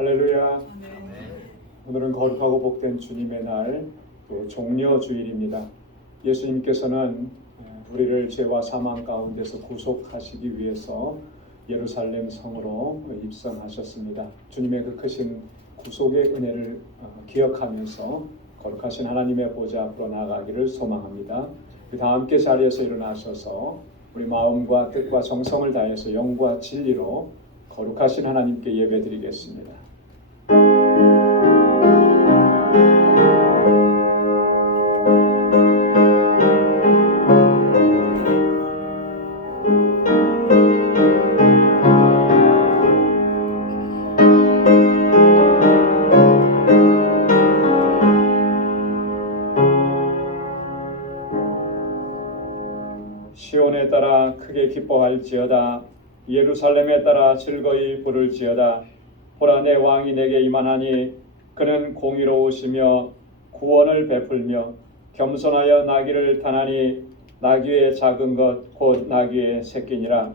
할렐루야. 오늘은 거룩하고 복된 주님의 날, 또 종려주일입니다. 예수님께서는 우리를 죄와 사망 가운데서 구속하시기 위해서 예루살렘 성으로 입성하셨습니다. 주님의 그 크신 구속의 은혜를 기억하면서 거룩하신 하나님의 보좌 앞으로 나아가기를 소망합니다. 다 함께 자리에서 일어나셔서 우리 마음과 뜻과 정성을 다해서 영과 진리로 거룩하신 하나님께 예배드리겠습니다. 시온에 따라 크게 기뻐할지어다. 예루살렘에 따라 즐거이 부를지어다. 보라, 내 왕이 내게 임하나니 그는 공의로우시며 구원을 베풀며 겸손하여 나귀를 타나니 나귀의 작은 것 곧 나귀의 새끼니라.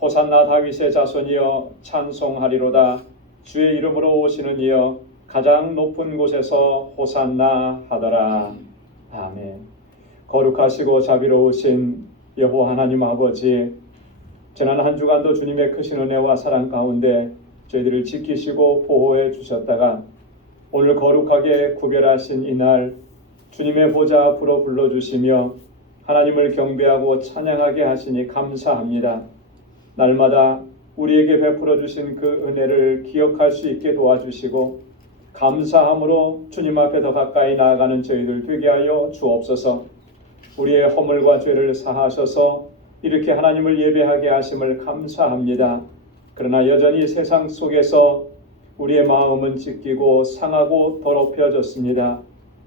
호산나 다윗의 자손이여 찬송하리로다. 주의 이름으로 오시는 이여 가장 높은 곳에서 호산나 하더라. 아멘. 거룩하시고 자비로우신 여호와 하나님 아버지, 지난 한 주간도 주님의 크신 은혜와 사랑 가운데 저희들을 지키시고 보호해 주셨다가 오늘 거룩하게 구별하신 이날 주님의 보좌 앞으로 불러주시며 하나님을 경배하고 찬양하게 하시니 감사합니다. 날마다 우리에게 베풀어 주신 그 은혜를 기억할 수 있게 도와주시고 감사함으로 주님 앞에 더 가까이 나아가는 저희들 되게 하여 주옵소서. 우리의 허물과 죄를 사하셔서 이렇게 하나님을 예배하게 하심을 감사합니다. 그러나 여전히 세상 속에서 우리의 마음은 찢기고 상하고 더럽혀졌습니다.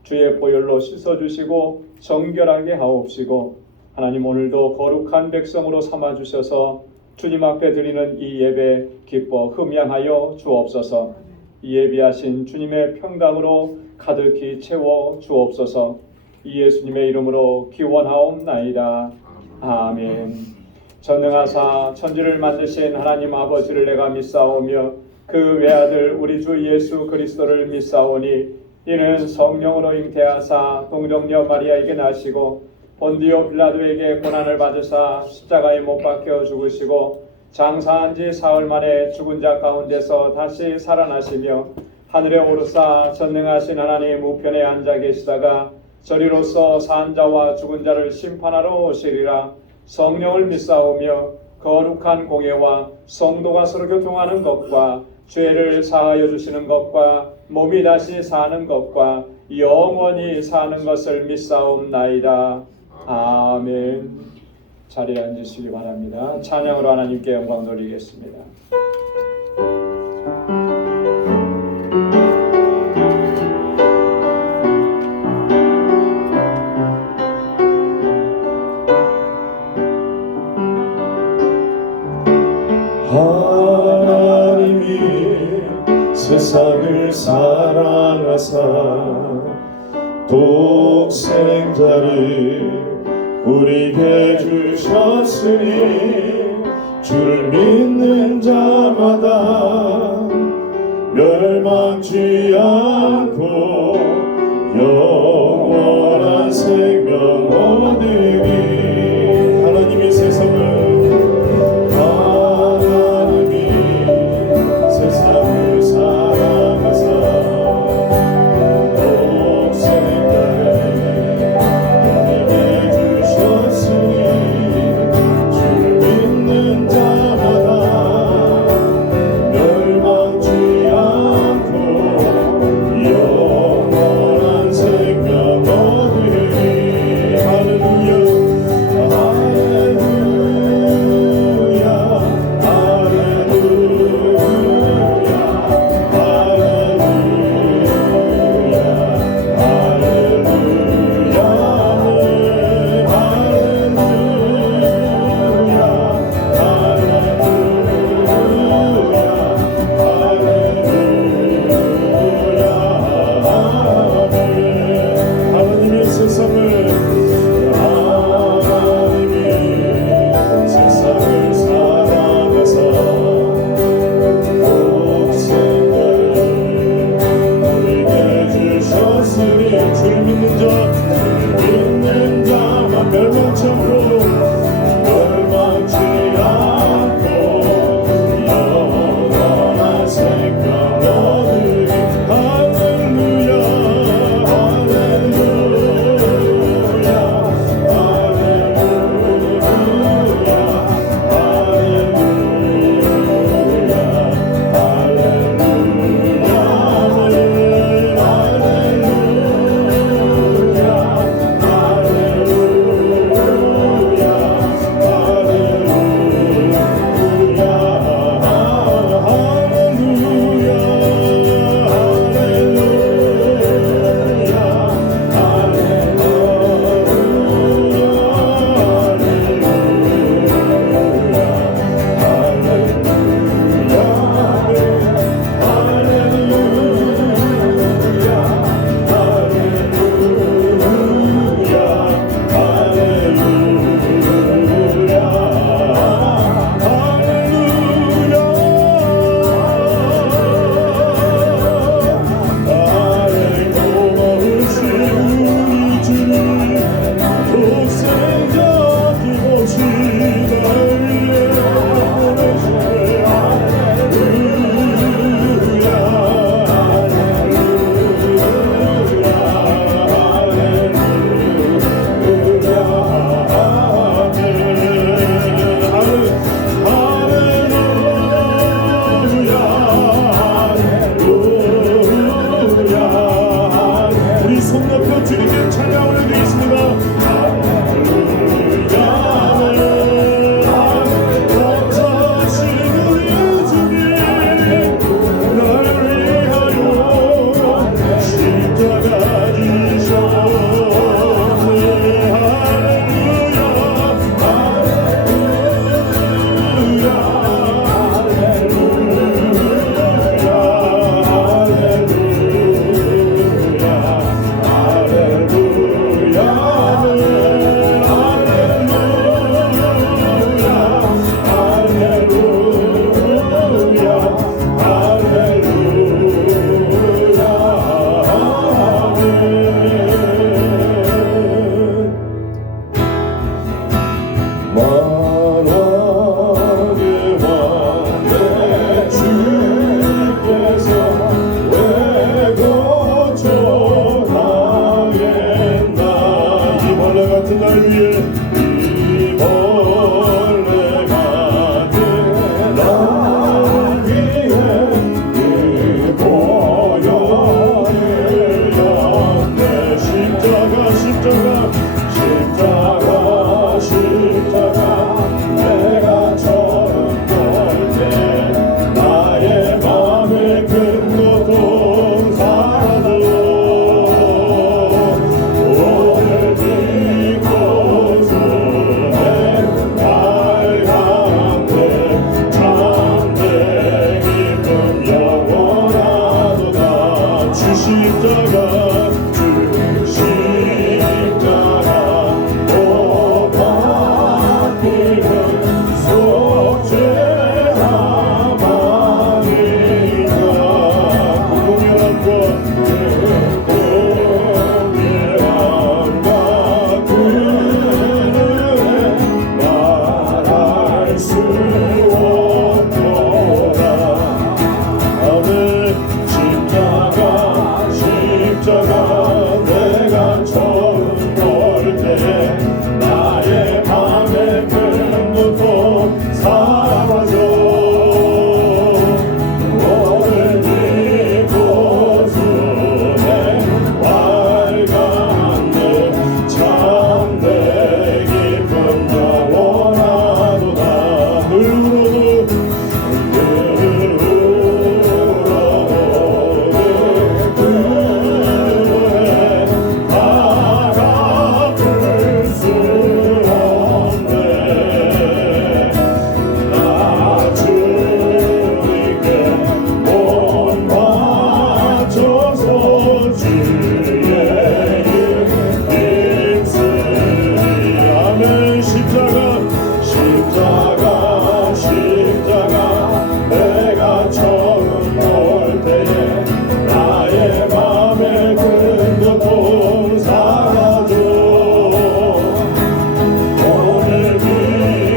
주의 보혈로 씻어주시고 정결하게 하옵시고 하나님, 오늘도 거룩한 백성으로 삼아주셔서 주님 앞에 드리는 이 예배 기뻐 흠양하여 주옵소서. 이 예비하신 주님의 평강으로 가득히 채워 주옵소서. 이 예수님의 이름으로 기원하옵나이다. 아멘. 전능하사 천지를 만드신 하나님 아버지를 내가 믿사오며 그 외아들 우리 주 예수 그리스도를 믿사오니 이는 성령으로 잉태하사 동정녀 마리아에게 나시고 본디오 빌라도에게 고난을 받으사 십자가에 못 박혀 죽으시고 장사한 지 사흘 만에 죽은 자 가운데서 다시 살아나시며 하늘에 오르사 전능하신 하나님 우편에 앉아 계시다가 저리로서 산 자와 죽은 자를 심판하러 오시리라. 성령을 믿사오며 거룩한 공예와 성도가 서로 교통하는 것과 죄를 사하여 주시는 것과 몸이 다시 사는 것과 영원히 사는 것을 믿사옵나이다. 아멘. 자리에 앉으시기 바랍니다. 찬양으로 하나님께 영광 돌리겠습니다. 하나님이 세상을 사랑하사 독생자를 우리에게 주셨으니 주를 믿는 자마다 멸망치 않고 영원한 생명 얻으리. 하나님이 세상을 사랑하사 독생자를 내가 처음 볼 때에 나의 맘에 든 고통 사라져 오늘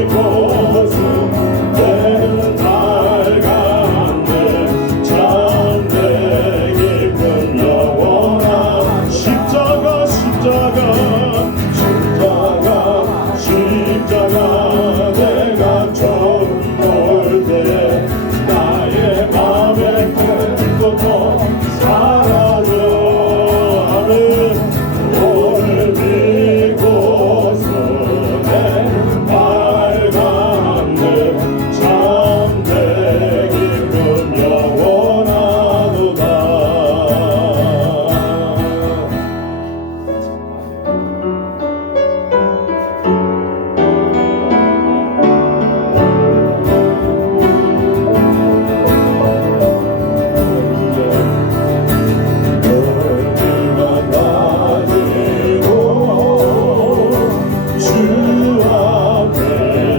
이곳은 내는 밝았네 참내 깊은 영원한 십자가 내가 처음 볼 때 나의 맘에 든 고통 사라져 아멘 오늘 이곳은 내는 밝았네 참내 깊은 영원하도다 너희만 가지고 주 앞에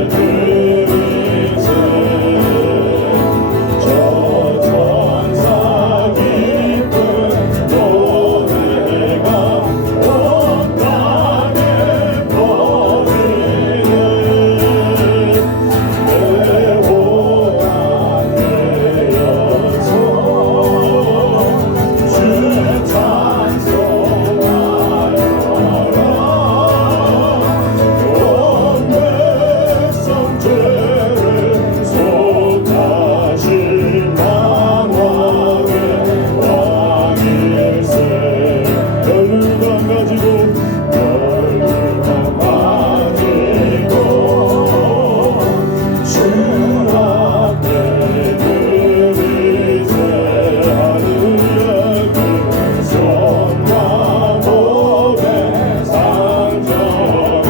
드리세 저 천사 깊은 노래가 온 땅에 퍼지네 내 호랑 되어서 주의 찬송하여라 온 백성 죄를 속하신 만왕의 왕일세 열두만 가지고 주 앞에 드리세 하늘의 그 손과 목에 상처가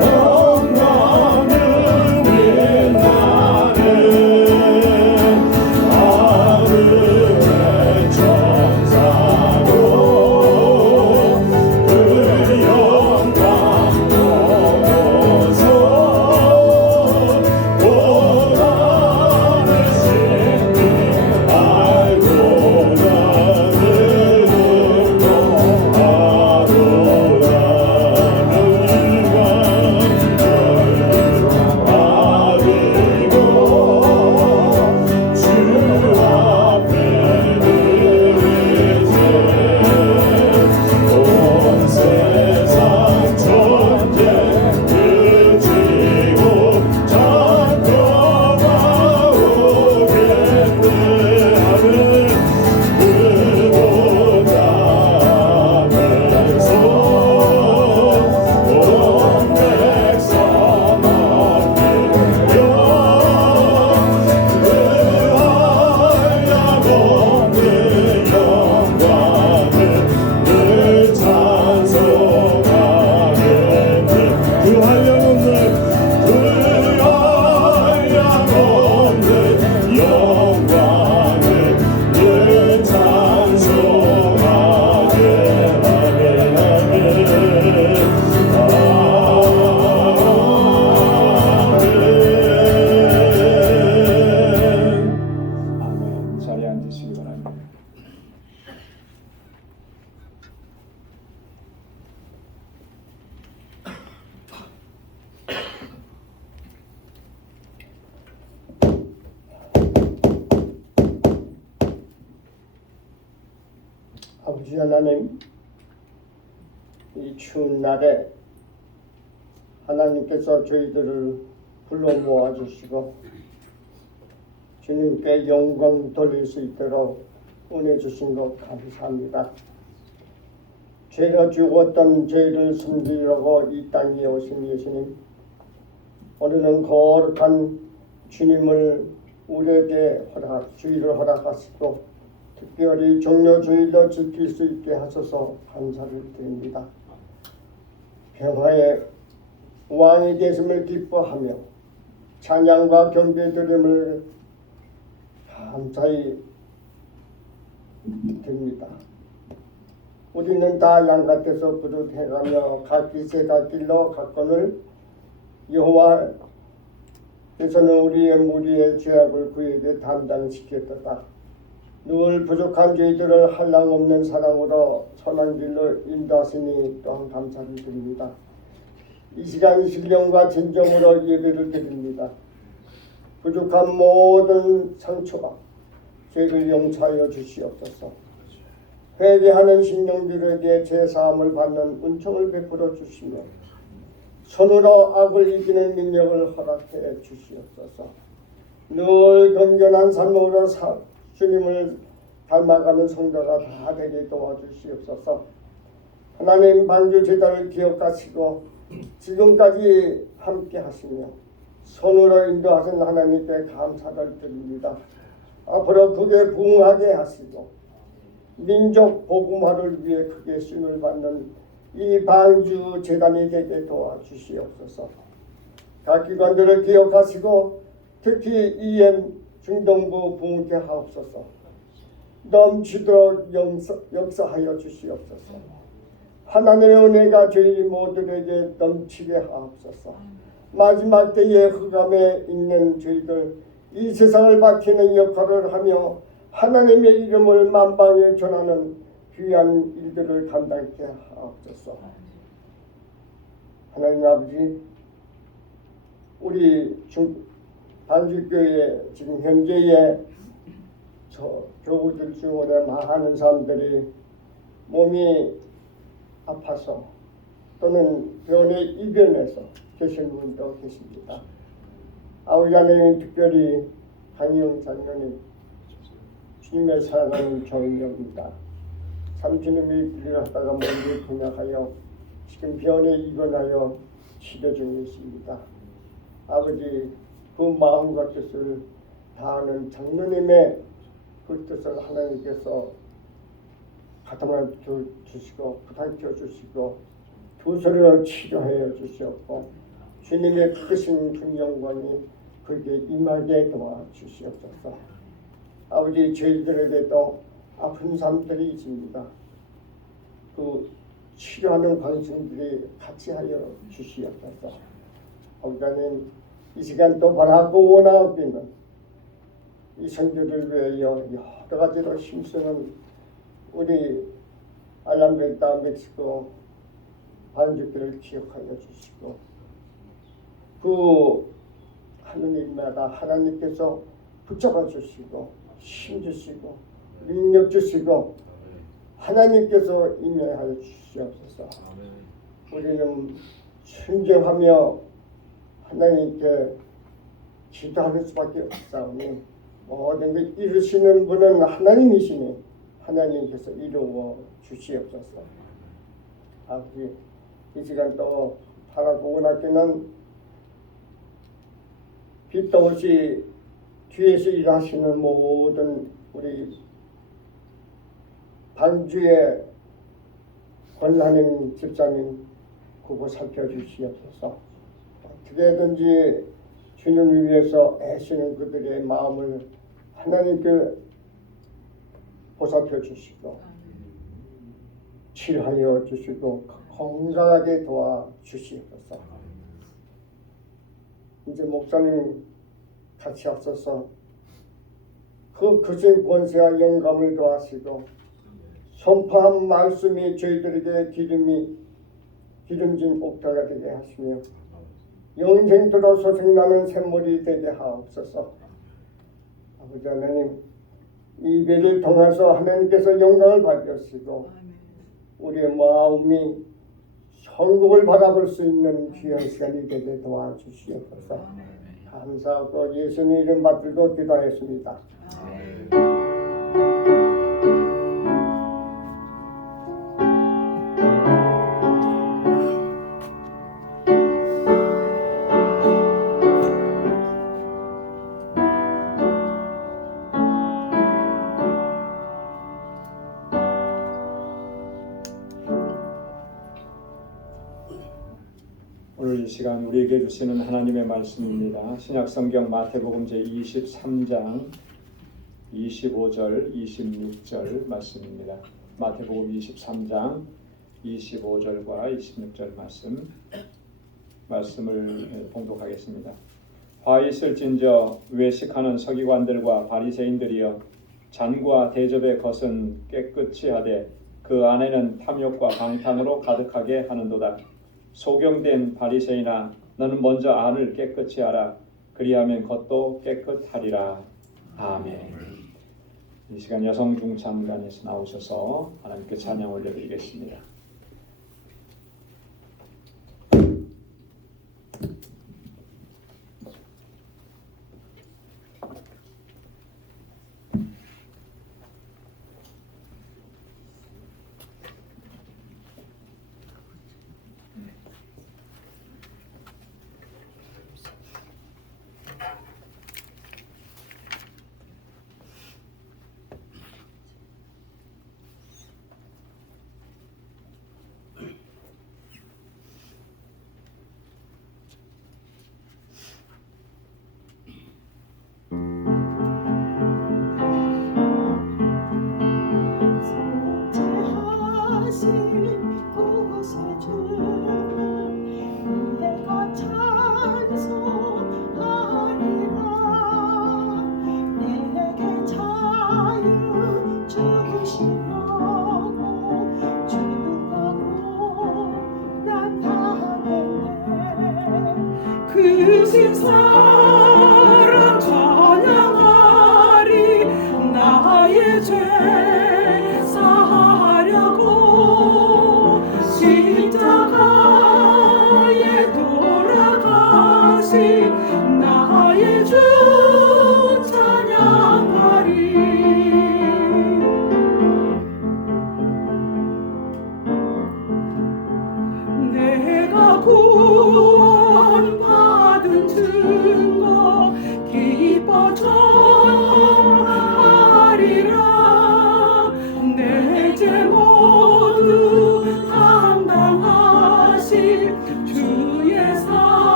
영광을 빛나네 하늘의 천사도 그 영광 보고서 고난의 신비 알고자 들고 하도다 너희가 아리고 주 앞에 드리세 온 세상 천재 그치고 장표가 오겠네 하늘 그곳 앞에서 온 백성 엎드려 그 한량없는 영광을 늘 찬송하겠네 그 한량없는 영광을 늘 찬송하게 아멘. 자리에 앉으시기 바랍니다. 아버지 하나님, 이 추운 날에 하나님께서 저희들을 불러 모아주시고 주님께 영광 돌릴 수 있도록 은혜 주신 것 감사합니다. 죄가 죽었던 저희를 숨기려고 이 땅에 오신 예수님, 오늘은 거룩한 주님을 우리에게 주의를 허락하시고 특별히 종려주의도 지킬 수 있게 하셔서 감사를 드립니다. 평화의 왕이 되심을 기뻐하며 찬양과 경배드림을 감사히 드립니다. 우리는 다 양같아서 부득해가며 각 기세가 길러 각건을 여호와 그래서는 우리의 무리의 죄악을 그에게 담당시켰도다. 늘 부족한 저희들을 한량없는 사랑으로 선한 길로 인도하시니 또한 감사를 드립니다. 이 시간 신령과 진정으로 예배를 드립니다. 부족한 모든 상처와 죄를 용서하여 주시옵소서. 회개하는 신령들에게 제사함을 받는 은총을 베풀어 주시며 손으로 악을 이기는 능력을 허락해 주시옵소서. 늘 건전한 삶으로 주님을 닮아가는 성도가 다 되게 도와주시옵소서. 하나님 방주 제단을 기억하시고 지금까지 함께 하시며 손으로 인도하신 하나님께 감사를 드립니다. 앞으로 크게 부흥하게 하시고 민족 복음화를 위해 크게 쓰임을 받는 이 방주 재단이 되게 도와주시옵소서. 각 기관들을 기억하시고 특히 EM 중동부 부흥케 하옵소서. 넘치도록 역사하여 주시옵소서. 하나님의 은혜가 저희 모두에게 넘치게 하옵소서. 마지막 때에 흑암에 있는 저희들 이 세상을 밝히는 역할을 하며 하나님의 이름을 만방에 전하는 귀한 일들을 감당케 하옵소서. 하나님 아버지, 우리 방주교회 지금 현재의 교우들 중에 많은 사람들이 몸이 아파서 또는 병원에 입원해서 계신 분도 계십니다. 아버지 하나님, 특별히 강희영 장로님, 주님의 사랑하는 교인입니다. 삼주님이 불려하다가 몸이 분약하여 지금 병원에 입원하여 치료 중에 있습니다. 아버지, 그 마음과 뜻을 다하는 장로님의 그 뜻을 하나님께서 가담아 주시고 부탁해 주시고 두 소리로 치료하여 주시옵고 주님의 크신 분영광이 그에게 임하게 도와주시옵소서. 아버지, 저희들에게도 아픈 사람들이 있습니다. 그 치료하는 방송들이 같이 하여 주시옵소서. 아버지는 이 시간 또 바라고 원하고 있는 이 성도들 위하여 여러 가지로 힘쓰는 우리 알람베타 멕시코 반주들을 기억하여 주시고 그 하는 일마다 하나님께서 붙잡아 주시고 힘 주시고 능력 주시고 하나님께서 임하여 주시옵소서. 우리는 순종하며 하나님께 기도하는 수밖에 없사오니 모든 걸 이루시는 분은 하나님이시니 하나님께서 이루어 주시옵소서. 아버지, 이 시간 또 바라보고 나기는 빛도 없이 뒤에서 일하시는 모든 우리 방주의 권하는 집사님 그거 살펴주시옵소서. 어떻게든지 주님을 위해서 애쓰는 그들의 마음을 하나님께 보살펴 주시고 치료하여 주시고 건강하게 도와주시옵소서. 이제 목사님 같이 앞서서 그 크신 권세와 영감을 더하시고 선포한 말씀이 저희들에게 기름진 옥타가 되게 하시며 영생토록 소생나는 샘물이 되게 하옵소서. 아버지 하나님, 이 예배를 통해서 하나님께서 영광을 받으시고 우리의 마음이 천국을 바라볼 수 있는 귀한 시간이 되게 도와주시옵소서. 감사하고 예수님 이름 받들고 기도하였습니다. 오늘 이 시간 우리에게 주시는 하나님의 말씀입니다. 신약성경 마태복음 제23장 25절 26절 말씀입니다. 마태복음 23장 25절과 26절 말씀을 봉독하겠습니다. 화 있을진저 외식하는 서기관들과 바리새인들이여 잔과 대접의 것은 깨끗이 하되 그 안에는 탐욕과 방탕으로 가득하게 하는도다. 소경된 바리새인아 너는 먼저 안을 깨끗이 하라. 그리하면 겉도 깨끗하리라. 아멘. 이 시간 여성 중창단에서 나오셔서 하나님께 찬양 올려드리겠습니다. 그 신사랑 찬양하리 나의 죄 사하려고 십자가에 돌아가신 나의 주 찬양하리. 내가 구원받은 증거 기뻐 전하리라.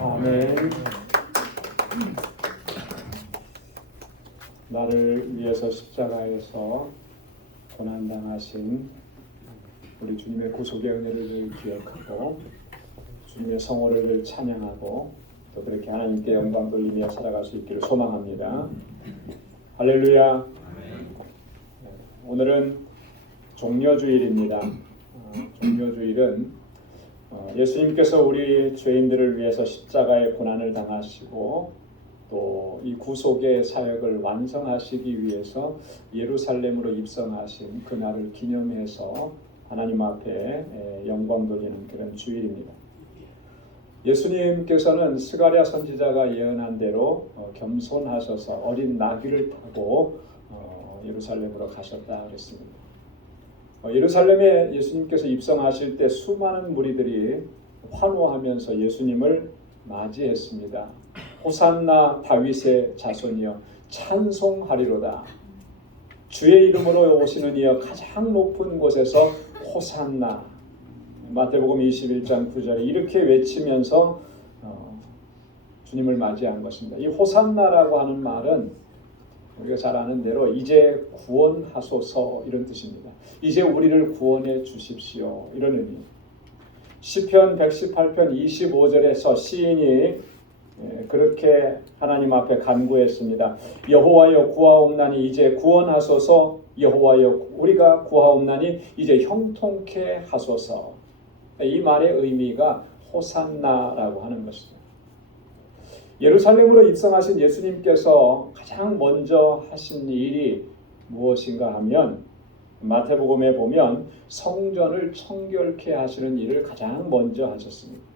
아멘. 나를 위해서 십자가에서 고난당하신 우리 주님의 구속의 은혜를 늘 기억하고 주님의 성호를 늘 찬양하고 또 그렇게 하나님께 영광 돌리며 살아갈 수 있기를 소망합니다. 할렐루야. 오늘은 종려주일입니다. 종려주일은 예수님께서 우리 죄인들을 위해서 십자가의 고난을 당하시고 또 이 구속의 사역을 완성하시기 위해서 예루살렘으로 입성하신 그날을 기념해서 하나님 앞에 영광 돌리는 그런 주일입니다. 예수님께서는 스가랴 선지자가 예언한 대로 겸손하셔서 어린 나귀를 타고 예루살렘으로 가셨다 그랬습니다. 예루살렘에 예수님께서 입성하실 때 수많은 무리들이 환호하면서 예수님을 맞이했습니다. 호산나 다윗의 자손이여 찬송하리로다. 주의 이름으로 오시는 이여 가장 높은 곳에서 호산나. 마태복음 21장 9절에 이렇게 외치면서 주님을 맞이한 것입니다. 이 호산나라고 하는 말은 우리가 잘 아는 대로 이제 구원하소서 이런 뜻입니다. 이제 우리를 구원해 주십시오 이런 의미. 시편 118편 25절에서 시인이 그렇게 하나님 앞에 간구했습니다. 여호와여 구하옵나니 이제 구원하소서. 여호와여 우리가 구하옵나니 이제 형통케 하소서. 이 말의 의미가 호산나라고 하는 것입니다. 예루살렘으로 입성하신 예수님께서 가장 먼저 하신 일이 무엇인가 하면 마태복음에 보면 성전을 청결케 하시는 일을 가장 먼저 하셨습니다.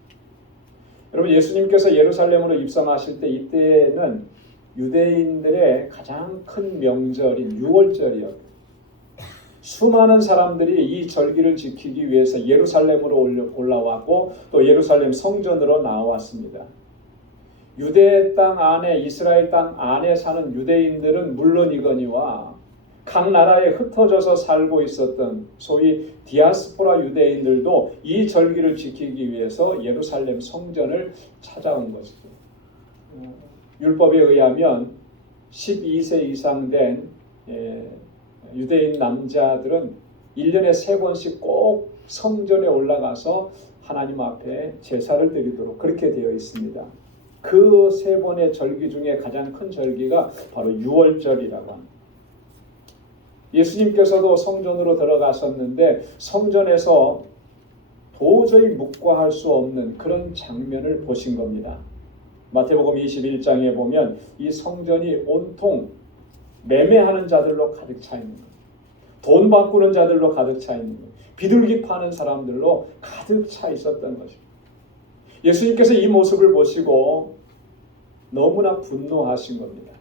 여러분 예수님께서 예루살렘으로 입성하실 때 이때는 유대인들의 가장 큰 명절인 유월절이었고 수많은 사람들이 이 절기를 지키기 위해서 예루살렘으로 올라왔고 또 예루살렘 성전으로 나왔습니다. 유대 땅 안에 이스라엘 땅 안에 사는 유대인들은 물론이거니와 각 나라에 흩어져서 살고 있었던 소위 디아스포라 유대인들도 이 절기를 지키기 위해서 예루살렘 성전을 찾아온 것이죠. 율법에 의하면 12세 이상 된 유대인 남자들은 1년에 3번씩 꼭 성전에 올라가서 하나님 앞에 제사를 드리도록 그렇게 되어 있습니다. 그 3번의 절기 중에 가장 큰 절기가 바로 유월절이라고 합니다. 예수님께서도 성전으로 들어가셨는데 성전에서 도저히 묵과할 수 없는 그런 장면을 보신 겁니다. 마태복음 21장에 보면 이 성전이 온통 매매하는 자들로 가득 차 있는 거예요. 돈 바꾸는 자들로 가득 차 있는 거예요. 비둘기 파는 사람들로 가득 차 있었던 것입니다. 예수님께서 이 모습을 보시고 너무나 분노하신 겁니다.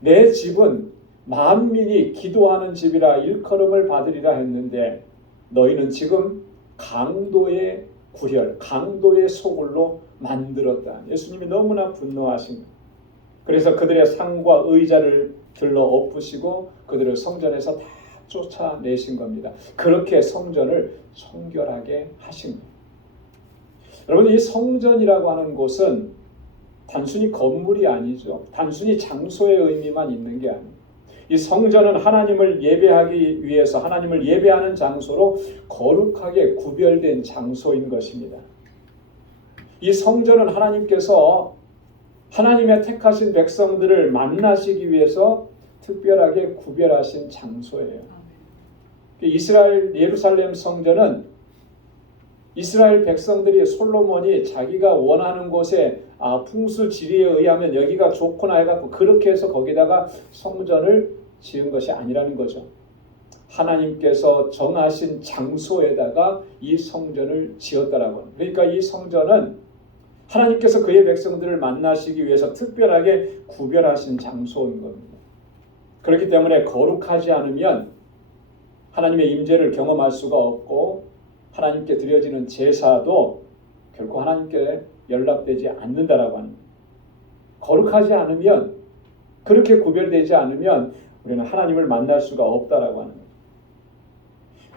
내 집은 만민이 기도하는 집이라 일컬음을 받으리라 했는데 너희는 지금 강도의 구혈, 강도의 소굴로 만들었다. 예수님이 너무나 분노하신 거예요. 그래서 그들의 상과 의자를 들러 엎으시고 그들을 성전에서 다 쫓아내신 겁니다. 그렇게 성전을 청결하게 하신 거예요. 여러분 이 성전이라고 하는 곳은 단순히 건물이 아니죠. 단순히 장소의 의미만 있는 게 아니에요. 이 성전은 하나님을 예배하기 위해서 하나님을 예배하는 장소로 거룩하게 구별된 장소인 것입니다. 이 성전은 하나님께서 하나님의 택하신 백성들을 만나시기 위해서 특별하게 구별하신 장소예요. 이스라엘 예루살렘 성전은 이스라엘 백성들이 솔로몬이 자기가 원하는 곳에 풍수 지리에 의하면 여기가 좋구나 해갖고 그렇게 해서 거기다가 성전을 지은 것이 아니라는 거죠. 하나님께서 정하신 장소에다가 이 성전을 지었다라고 합니다. 그러니까 이 성전은 하나님께서 그의 백성들을 만나시기 위해서 특별하게 구별하신 장소인 겁니다. 그렇기 때문에 거룩하지 않으면 하나님의 임재를 경험할 수가 없고 하나님께 드려지는 제사도 결코 하나님께 연락되지 않는다라고 합니다. 거룩하지 않으면 그렇게 구별되지 않으면 우리는 하나님을 만날 수가 없다라고 하는 거예요.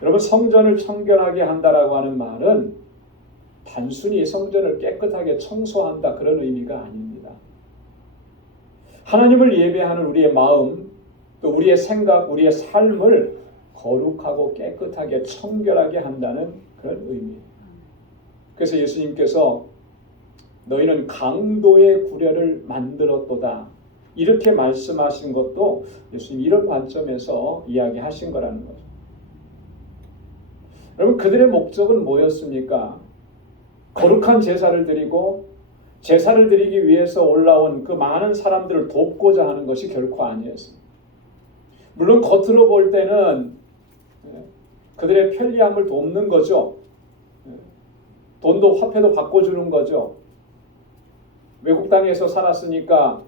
여러분 성전을 청결하게 한다라고 하는 말은 단순히 성전을 깨끗하게 청소한다 그런 의미가 아닙니다. 하나님을 예배하는 우리의 마음, 또 우리의 생각, 우리의 삶을 거룩하고 깨끗하게 청결하게 한다는 그런 의미입니다. 그래서 예수님께서 너희는 강도의 구례를 만들었도다 이렇게 말씀하신 것도 예수님 이런 관점에서 이야기하신 거라는 거죠. 여러분, 그들의 목적은 뭐였습니까? 거룩한 제사를 드리고 제사를 드리기 위해서 올라온 그 많은 사람들을 돕고자 하는 것이 결코 아니었습니다. 물론 겉으로 볼 때는 그들의 편리함을 돕는 거죠. 돈도 화폐도 바꿔주는 거죠. 외국 땅에서 살았으니까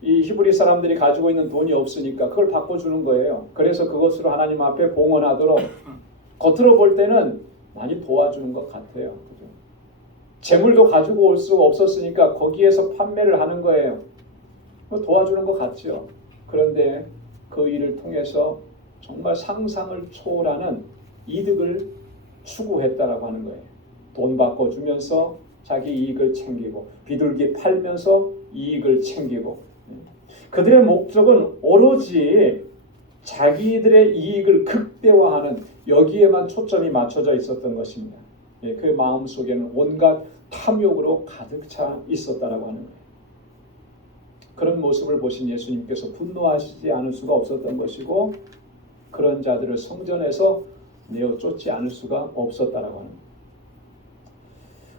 이 히브리 사람들이 가지고 있는 돈이 없으니까 그걸 바꿔주는 거예요. 그래서 그것으로 하나님 앞에 봉헌하도록 겉으로 볼 때는 많이 도와주는 것 같아요. 재물도 가지고 올 수 없었으니까 거기에서 판매를 하는 거예요. 도와주는 것 같죠. 그런데 그 일을 통해서 정말 상상을 초월하는 이득을 추구했다라고 하는 거예요. 돈 바꿔주면서 자기 이익을 챙기고 비둘기 팔면서 이익을 챙기고 그들의 목적은 오로지 자기들의 이익을 극대화하는 여기에만 초점이 맞춰져 있었던 것입니다. 그 마음속에는 온갖 탐욕으로 가득 차 있었다라고 하는 거예요. 그런 모습을 보신 예수님께서 분노하시지 않을 수가 없었던 것이고 그런 자들을 성전에서 내어 쫓지 않을 수가 없었다라고 하는 거예요.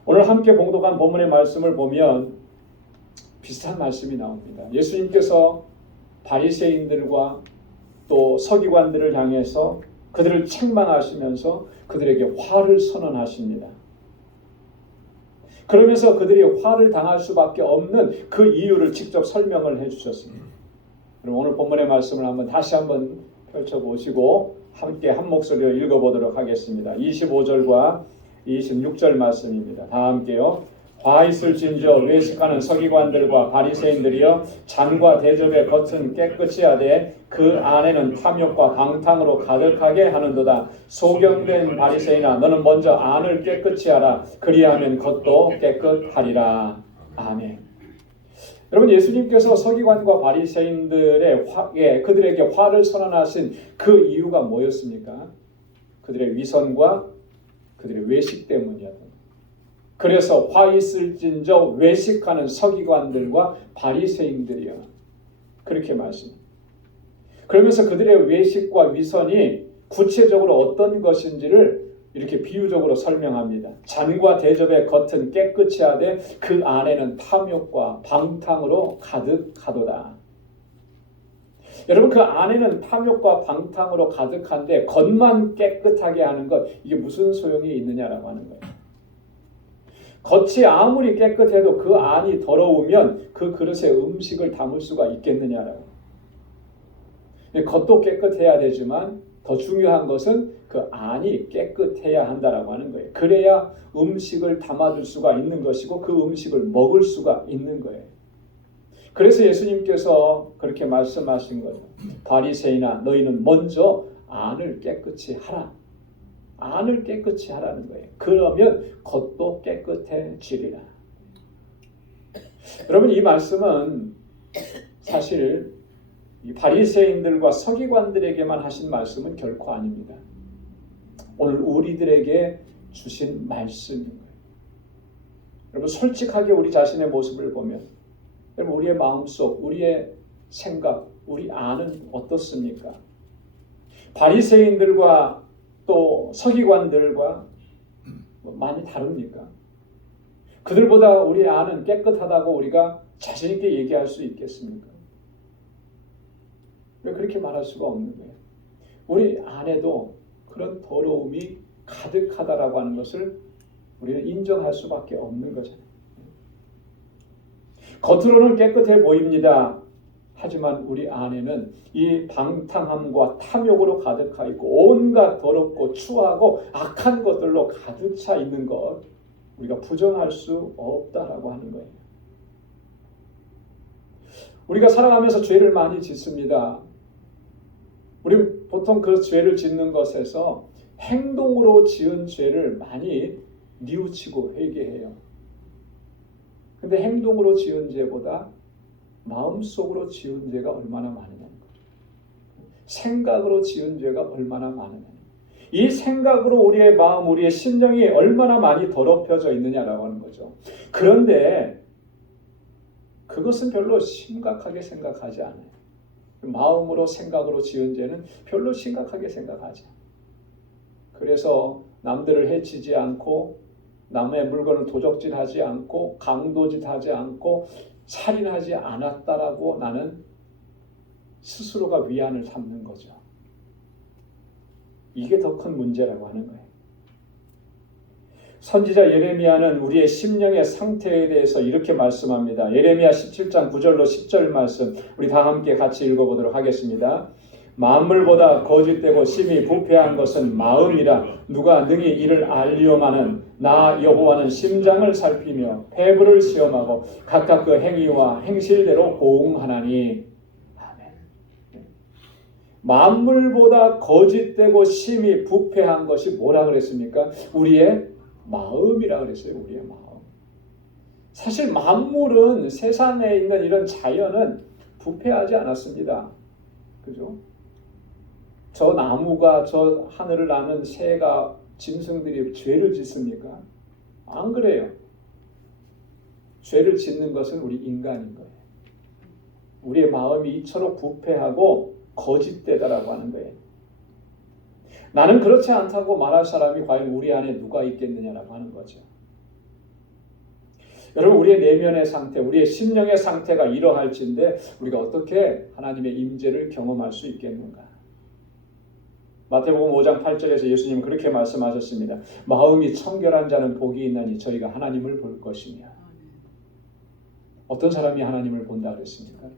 오늘 함께 봉독한 본문의 말씀을 보면 비슷한 말씀이 나옵니다. 예수님께서 바리새인들과 또 서기관들을 향해서 그들을 책망하시면서 그들에게 화를 선언하십니다. 그러면서 그들이 화를 당할 수밖에 없는 그 이유를 직접 설명을 해주셨습니다. 그럼 오늘 본문의 말씀을 다시 한번 펼쳐보시고 함께 한 목소리로 읽어보도록 하겠습니다. 25절과 26절 말씀입니다. 다 함께요. 화 있을진저 외식하는 서기관들과 바리새인들이여 잔과 대접의 겉은 깨끗이 하되 그 안에는 탐욕과 방탕으로 가득하게 하는도다. 소경된 바리새인아 너는 먼저 안을 깨끗이 하라. 그리하면 겉도 깨끗하리라. 아멘. 여러분, 예수님께서 서기관과 바리새인들의 그들에게 화를 선언하신 그 이유가 뭐였습니까? 그들의 위선과 그들의 외식 때문이었다. 그래서 화 있을진저 외식하는 서기관들과 바리새인들이여 그렇게 말씀합니다. 그러면서 그들의 외식과 위선이 구체적으로 어떤 것인지를 이렇게 비유적으로 설명합니다. 잔과 대접의 겉은 깨끗이 하되 그 안에는 탐욕과 방탕으로 가득하도다. 여러분, 그 안에는 탐욕과 방탕으로 가득한데 겉만 깨끗하게 하는 것, 이게 무슨 소용이 있느냐라고 하는 거예요. 겉이 아무리 깨끗해도 그 안이 더러우면 그 그릇에 음식을 담을 수가 있겠느냐라고. 겉도 깨끗해야 되지만 더 중요한 것은 그 안이 깨끗해야 한다라고 하는 거예요. 그래야 음식을 담아줄 수가 있는 것이고 그 음식을 먹을 수가 있는 거예요. 그래서 예수님께서 그렇게 말씀하신 거죠. 바리새인아 너희는 먼저 안을 깨끗이 하라. 안을 깨끗이 하라는 거예요. 그러면 겉도 깨끗해지리라. 여러분, 이 말씀은 사실 이 바리새인들과 서기관들에게만 하신 말씀은 결코 아닙니다. 오늘 우리들에게 주신 말씀인 거예요. 여러분, 솔직하게 우리 자신의 모습을 보면 여러분, 우리의 마음속, 우리의 생각, 우리 안은 어떻습니까? 바리새인들과 또 서기관들과 많이 다릅니까? 그들보다 우리 안은 깨끗하다고 우리가 자신 있게 얘기할 수 있겠습니까? 왜 그렇게 말할 수가 없는 거예요? 우리 안에도 그런 더러움이 가득하다라고 하는 것을 우리는 인정할 수밖에 없는 거잖아요. 겉으로는 깨끗해 보입니다. 하지만 우리 안에는 이 방탕함과 탐욕으로 가득하 있고 온갖 더럽고 추하고 악한 것들로 가득 차 있는 것, 우리가 부정할 수 없다라고 하는 거예요. 우리가 살아가면서 죄를 많이 짓습니다. 우리 보통 그 죄를 짓는 것에서 행동으로 지은 죄를 많이 뉘우치고 회개해요. 근데 행동으로 지은 죄보다 마음속으로 지은 죄가 얼마나 많으냐는 거죠. 생각으로 지은 죄가 얼마나 많으냐는 거죠. 이 생각으로 우리의 마음, 우리의 심령이 얼마나 많이 더럽혀져 있느냐라고 하는 거죠. 그런데 그것은 별로 심각하게 생각하지 않아요. 마음으로 생각으로 지은 죄는 별로 심각하게 생각하지 않아요. 그래서 남들을 해치지 않고 남의 물건을 도적질하지 않고 강도짓하지 않고 살인하지 않았다라고 나는 스스로가 위안을 삼는 거죠. 이게 더 큰 문제라고 하는 거예요. 선지자 예레미야는 우리의 심령의 상태에 대해서 이렇게 말씀합니다. 예레미야 17장 9절로 10절 말씀 우리 다 함께 같이 읽어보도록 하겠습니다. 만물보다 거짓되고 심히 부패한 것은 마음이라. 누가 능히 이를 알리오마는 나 여호와는 심장을 살피며 폐부를 시험하고 각각 그 행위와 행실대로 보응하나니. 아멘. 만물보다 거짓되고 심히 부패한 것이 뭐라 그랬습니까? 우리의 마음이라 그랬어요. 우리의 마음. 사실 만물은, 세상에 있는 이런 자연은 부패하지 않았습니다. 그죠? 저 나무가, 저 하늘을 나는 새가, 짐승들이 죄를 짓습니까? 안 그래요. 죄를 짓는 것은 우리 인간인 거예요. 우리의 마음이 이처럼 부패하고 거짓되다라고 하는 거예요. 나는 그렇지 않다고 말할 사람이 과연 우리 안에 누가 있겠느냐라고 하는 거죠. 여러분, 우리의 내면의 상태, 우리의 심령의 상태가 이러할진데 우리가 어떻게 하나님의 임재를 경험할 수 있겠는가? 마태복음 5장 8절에서 예수님은 그렇게 말씀하셨습니다. 마음이 청결한 자는 복이 있나니 저희가 하나님을 볼 것이며. 어떤 사람이 하나님을 본다 그랬습니까?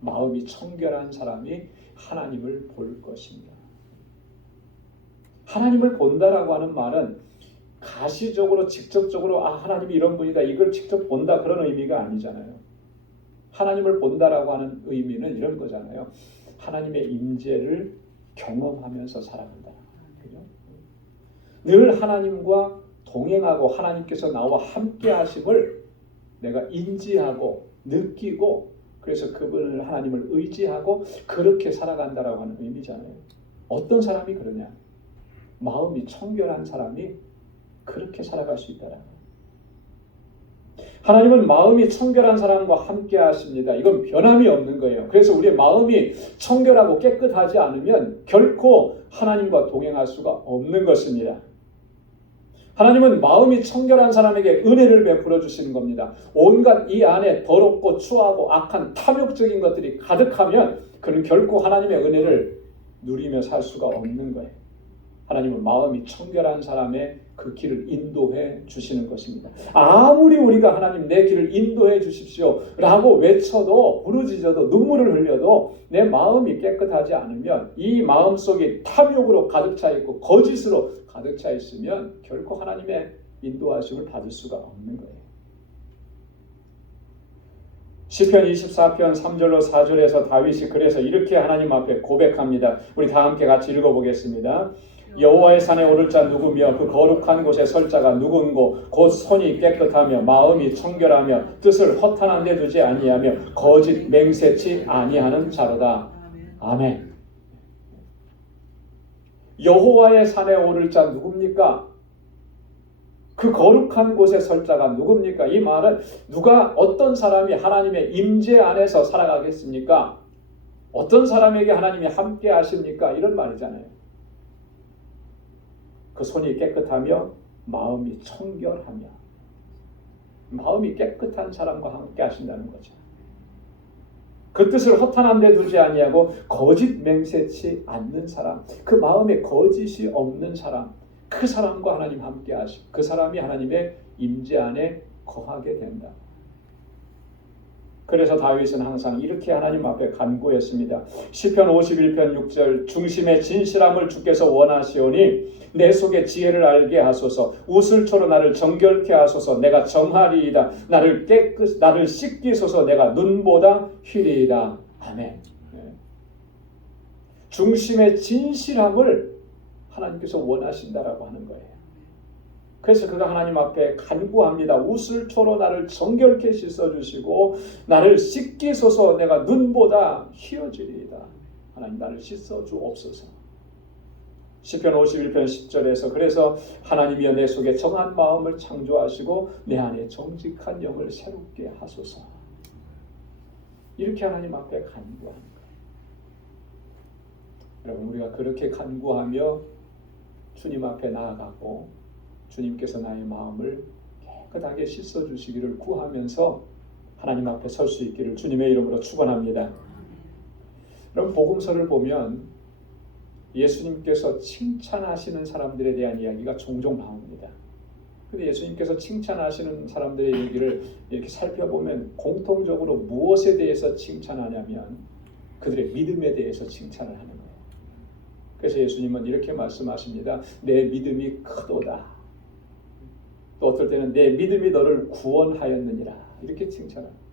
마음이 청결한 사람이 하나님을 볼 것입니다. 하나님을 본다라고 하는 말은 가시적으로 직접적으로 하나님이 이런 분이다 이걸 직접 본다 그런 의미가 아니잖아요. 하나님을 본다라고 하는 의미는 이런 거잖아요. 하나님의 임재를 경험하면서 살아간다. 그죠? 늘 하나님과 동행하고 하나님께서 나와 함께 하심을 내가 인지하고 느끼고 그래서 그분을 하나님을 의지하고 그렇게 살아간다라고 하는 의미잖아요. 어떤 사람이 그러냐? 마음이 청결한 사람이 그렇게 살아갈 수 있다라고. 하나님은 마음이 청결한 사람과 함께 하십니다. 이건 변함이 없는 거예요. 그래서 우리의 마음이 청결하고 깨끗하지 않으면 결코 하나님과 동행할 수가 없는 것입니다. 하나님은 마음이 청결한 사람에게 은혜를 베풀어 주시는 겁니다. 온갖 이 안에 더럽고 추하고 악한 탐욕적인 것들이 가득하면 그는 결코 하나님의 은혜를 누리며 살 수가 없는 거예요. 하나님은 마음이 청결한 사람의 그 길을 인도해 주시는 것입니다. 아무리 우리가 하나님 내 길을 인도해 주십시오 라고 외쳐도 부르짖어도 눈물을 흘려도 내 마음이 깨끗하지 않으면 이 마음속이 탐욕으로 가득 차 있고 거짓으로 가득 차 있으면 결코 하나님의 인도하심을 받을 수가 없는 거예요. 시편 24편 3절로 4절에서 다윗이 그래서 이렇게 하나님 앞에 고백합니다. 우리 다 함께 같이 읽어보겠습니다. 여호와의 산에 오를 자 누구며 그 거룩한 곳에 설 자가 누군고 곧 손이 깨끗하며 마음이 청결하며 뜻을 허탄한 데 두지 아니하며 거짓 맹세치 아니하는 자로다. 아멘. 여호와의 산에 오를 자 누굽니까? 그 거룩한 곳에 설 자가 누굽니까? 이 말은 누가 어떤 사람이 하나님의 임재 안에서 살아가겠습니까? 어떤 사람에게 하나님이 함께 하십니까? 이런 말이잖아요. 그 손이 깨끗하며 마음이 청결하며 마음이 깨끗한 사람과 함께 하신다는 거죠. 그 뜻을 허탄한 데 두지 아니하고 거짓 맹세치 않는 사람, 그 마음에 거짓이 없는 사람, 그 사람과 하나님 함께 하시고 그 사람이 하나님의 임재 안에 거하게 된다. 그래서 다윗은 항상 이렇게 하나님 앞에 간구했습니다. 시편 51편 6절 중심의 진실함을 주께서 원하시오니 내 속에 지혜를 알게 하소서. 웃을초로 나를 정결케 하소서. 내가 정하리이다. 나를 씻기소서. 내가 눈보다 희리이다. 아멘. 중심의 진실함을 하나님께서 원하신다라고 하는 거예요. 그래서 그가 하나님 앞에 간구합니다. 우슬초로 나를 정결케 씻어주시고 나를 씻기소서. 내가 눈보다 희어지리이다. 하나님 나를 씻어주옵소서. 시편 51편 10절에서 그래서 하나님이여 내 속에 정한 마음을 창조하시고 내 안에 정직한 영을 새롭게 하소서. 이렇게 하나님 앞에 간구하는 거예요. 여러분 우리가 그렇게 간구하며 주님 앞에 나아가고 주님께서 나의 마음을 깨끗하게 씻어주시기를 구하면서 하나님 앞에 설 수 있기를 주님의 이름으로 축원합니다. 여러분 복음서를 보면 예수님께서 칭찬하시는 사람들에 대한 이야기가 종종 나옵니다. 근데 예수님께서 칭찬하시는 사람들의 얘기를 이렇게 살펴보면 공통적으로 무엇에 대해서 칭찬하냐면 그들의 믿음에 대해서 칭찬을 하는 거예요. 그래서 예수님은 이렇게 말씀하십니다. 내 믿음이 크도다. 또 어떨 때는 내 믿음이 너를 구원하였느니라. 이렇게 칭찬합니다.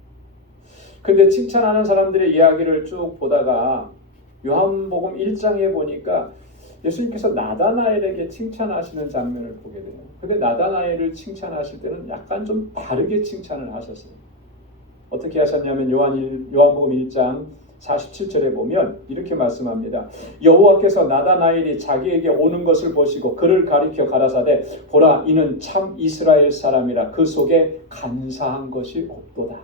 근데 칭찬하는 사람들의 이야기를 쭉 보다가 요한복음 1장에 보니까 예수님께서 나다나엘에게 칭찬하시는 장면을 보게 돼요. 근데 나다나엘을 칭찬하실 때는 약간 좀 다르게 칭찬을 하셨어요. 어떻게 하셨냐면 요한복음 1장 47절에 보면 이렇게 말씀합니다. 여호와께서 나다나엘이 자기에게 오는 것을 보시고 그를 가리켜 가라사대 보라 이는 참 이스라엘 사람이라 그 속에 간사한 것이 없도다.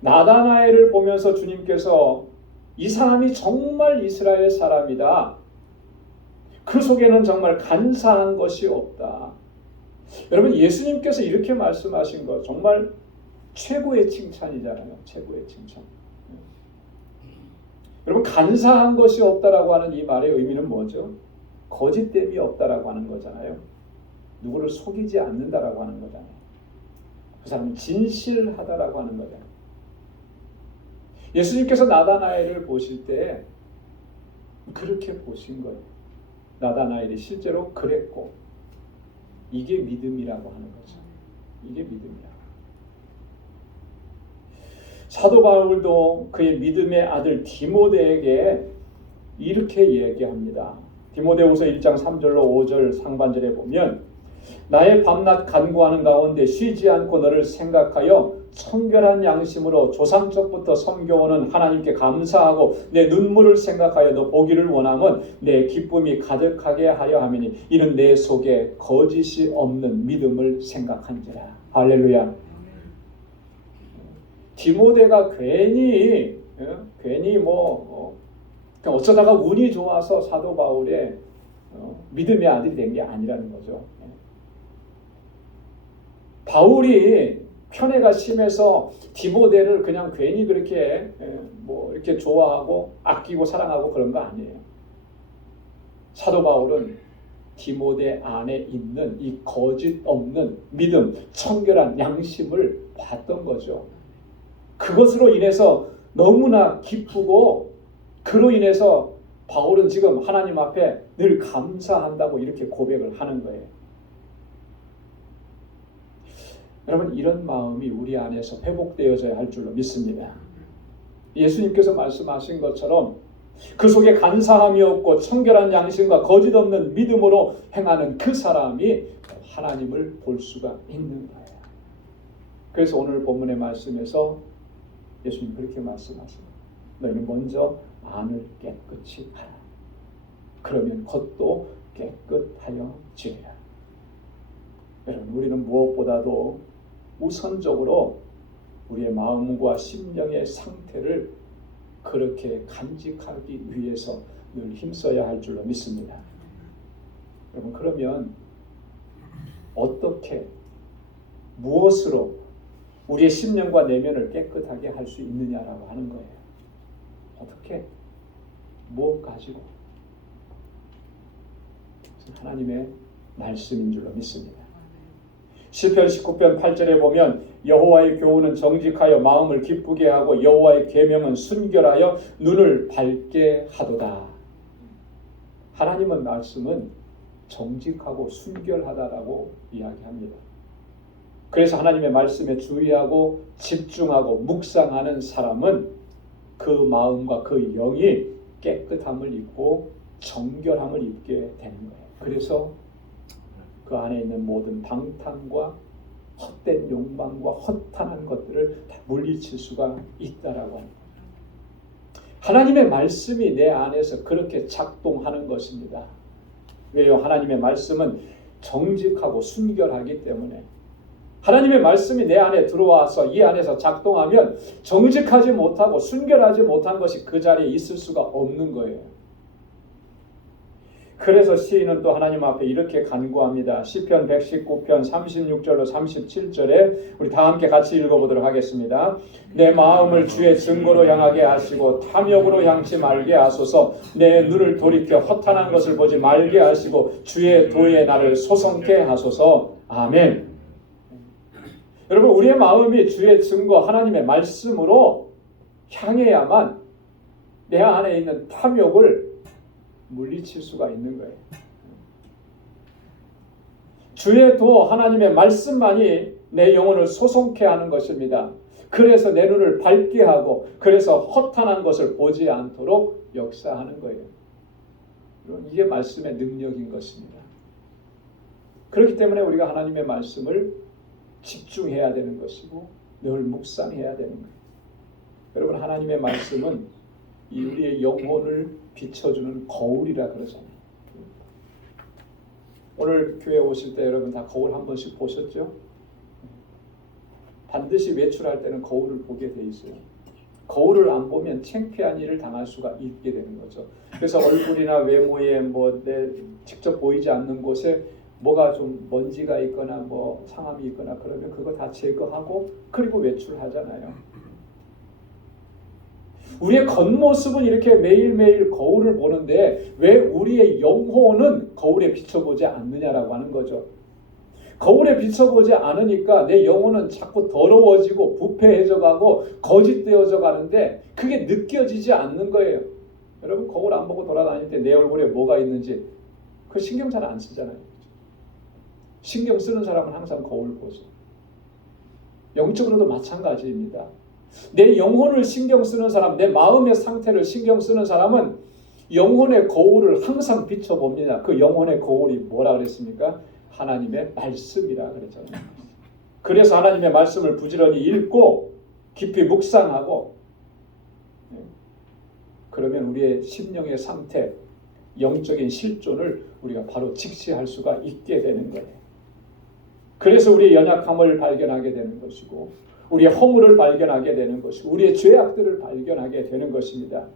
나다나엘을 보면서 주님께서 이 사람이 정말 이스라엘 사람이다. 그 속에는 정말 간사한 것이 없다. 여러분 예수님께서 이렇게 말씀하신 거 정말 최고의 칭찬이잖아요. 최고의 칭찬. 여러분 간사한 것이 없다라고 하는 이 말의 의미는 뭐죠? 거짓됨이 없다라고 하는 거잖아요. 누구를 속이지 않는다라고 하는 거잖아요. 그 사람은 진실하다라고 하는 거잖아요. 예수님께서 나다나엘을 보실 때 그렇게 보신 거예요. 나다나엘이 실제로 그랬고 이게 믿음이라고 하는 거죠. 이게 믿음이야. 사도 바울도 그의 믿음의 아들 디모데에게 이렇게 얘기합니다. 디모데후서 1장 3절로 5절 상반절에 보면 나의 밤낮 간구하는 가운데 쉬지 않고 너를 생각하여 청결한 양심으로 조상적부터 섬겨오는 하나님께 감사하고 내 눈물을 생각하여 너 보기를 원함은 내 기쁨이 가득하게 하려 함이니 이는 내 속에 거짓이 없는 믿음을 생각한지라. 할렐루야. 디모데가 괜히 어쩌다가 운이 좋아서 사도 바울의 믿음의 아들이 된 게 아니라는 거죠. 바울이 편애가 심해서 디모데를 그냥 괜히 그렇게 이렇게 좋아하고 아끼고 사랑하고 그런 거 아니에요. 사도 바울은 디모데 안에 있는 이 거짓 없는 믿음, 청결한 양심을 봤던 거죠. 그것으로 인해서 너무나 기쁘고 그로 인해서 바울은 지금 하나님 앞에 늘 감사한다고 이렇게 고백을 하는 거예요. 여러분 이런 마음이 우리 안에서 회복되어져야 할 줄로 믿습니다. 예수님께서 말씀하신 것처럼 그 속에 간사함이 없고 청결한 양심과 거짓 없는 믿음으로 행하는 그 사람이 하나님을 볼 수가 있는 거예요. 그래서 오늘 본문의 말씀에서 예수님 그렇게 말씀하십니다. 너희는 먼저 안을 깨끗이 하라. 그러면 겉도 깨끗하여 지리라. 여러분 우리는 무엇보다도 우선적으로 우리의 마음과 심령의 상태를 그렇게 간직하기 위해서 늘 힘써야 할 줄로 믿습니다. 여러분 그러면 어떻게 무엇으로 우리의 심령과 내면을 깨끗하게 할 수 있느냐라고 하는 거예요. 어떻게? 무엇 가지고? 하나님의 말씀인 줄로 믿습니다. 시편 19편 8절에 보면 여호와의 교훈은 정직하여 마음을 기쁘게 하고 여호와의 계명은 순결하여 눈을 밝게 하도다. 하나님의 말씀은 정직하고 순결하다라고 이야기합니다. 그래서 하나님의 말씀에 주의하고 집중하고 묵상하는 사람은 그 마음과 그 영이 깨끗함을 입고 정결함을 입게 되는 거예요. 그래서 그 안에 있는 모든 방탕과 헛된 욕망과 허탄한 것들을 다 물리칠 수가 있다라고 합니다. 하나님의 말씀이 내 안에서 그렇게 작동하는 것입니다. 왜요? 하나님의 말씀은 정직하고 순결하기 때문에 하나님의 말씀이 내 안에 들어와서 이 안에서 작동하면 정직하지 못하고 순결하지 못한 것이 그 자리에 있을 수가 없는 거예요. 그래서 시인은 또 하나님 앞에 이렇게 간구합니다. 시편 119편 36절로 37절에 우리 다 함께 같이 읽어보도록 하겠습니다. 내 마음을 주의 증거로 향하게 하시고 탐욕으로 향치 말게 하소서. 내 눈을 돌이켜 허탄한 것을 보지 말게 하시고 주의 도에 나를 소성케 하소서. 아멘. 여러분, 우리의 마음이 주의 증거 하나님의 말씀으로 향해야만 내 안에 있는 탐욕을 물리칠 수가 있는 거예요. 주의 도 하나님의 말씀만이 내 영혼을 소송케 하는 것입니다. 그래서 내 눈을 밝게 하고 그래서 허탄한 것을 보지 않도록 역사하는 거예요. 이게 말씀의 능력인 것입니다. 그렇기 때문에 우리가 하나님의 말씀을 집중해야 되는 것이고 늘 묵상해야 되는 거예요. 여러분, 하나님의 말씀은 이 우리의 영혼을 비춰주는 거울이라 그러잖아요. 오늘 교회 오실 때 여러분 다 거울 한 번씩 보셨죠? 반드시 외출할 때는 거울을 보게 돼 있어요. 거울을 안 보면 창피한 일을 당할 수가 있게 되는 거죠. 그래서 얼굴이나 외모에 내 직접 보이지 않는 곳에 뭐가 좀 먼지가 있거나 뭐 상함이 있거나 그러면 그거 다 제거하고 그리고 외출하잖아요. 우리의 겉모습은 이렇게 매일매일 거울을 보는데 왜 우리의 영혼은 거울에 비춰보지 않느냐라고 하는 거죠. 거울에 비춰보지 않으니까 내 영혼은 자꾸 더러워지고 부패해져 가고 거짓되어져 가는데 그게 느껴지지 않는 거예요. 여러분, 거울 안 보고 돌아다닐 때 내 얼굴에 뭐가 있는지 그 신경 잘 안 쓰잖아요. 신경 쓰는 사람은 항상 거울 보죠. 영적으로도 마찬가지입니다. 내 영혼을 신경 쓰는 사람, 내 마음의 상태를 신경 쓰는 사람은 영혼의 거울을 항상 비춰봅니다. 그 영혼의 거울이 뭐라 그랬습니까? 하나님의 말씀이라 그랬잖아요. 그래서 하나님의 말씀을 부지런히 읽고 깊이 묵상하고 그러면 우리의 심령의 상태, 영적인 실존을 우리가 바로 직시할 수가 있게 되는 거예요. 그래서 우리의 연약함을 발견하게 되는 것이고 우리의 허물을 발견하게 되는 것이고 우리의 죄악들을 발견하게 되는 것입니다.